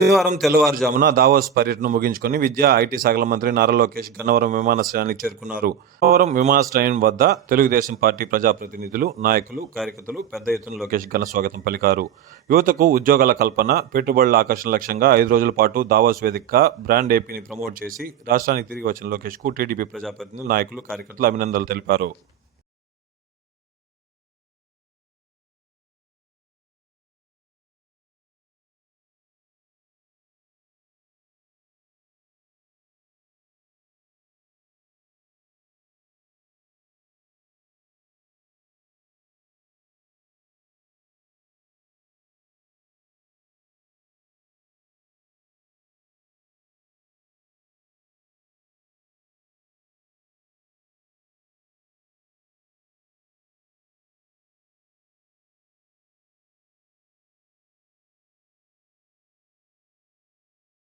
శనివారం తెల్లవారుజామున దావోస్ పర్యటన ముగించుకొని విద్యా, ఐటీ శాఖల మంత్రి నారా లోకేష్ గన్నవరం విమానాశ్రయానికి చేరుకున్నారు. గన్నవరం విమానాశ్రయం వద్ద తెలుగుదేశం పార్టీ ప్రజాప్రతినిధులు, నాయకులు, కార్యకర్తలు పెద్ద ఎత్తున లోకేష్ ఘన స్వాగతం పలికారు. యువతకు ఉద్యోగాల కల్పన, పెట్టుబడుల ఆకర్షణ లక్ష్యంగా 5 రోజుల పాటు దావోస్ వేదికగా బ్రాండ్ ఏపీని ప్రమోట్ చేసి రాష్ట్రానికి తిరిగి వచ్చిన లోకేష్కు టీడీపీ ప్రజాప్రతినిధులు, నాయకులు, కార్యకర్తలు అభినందనలు తెలిపారు.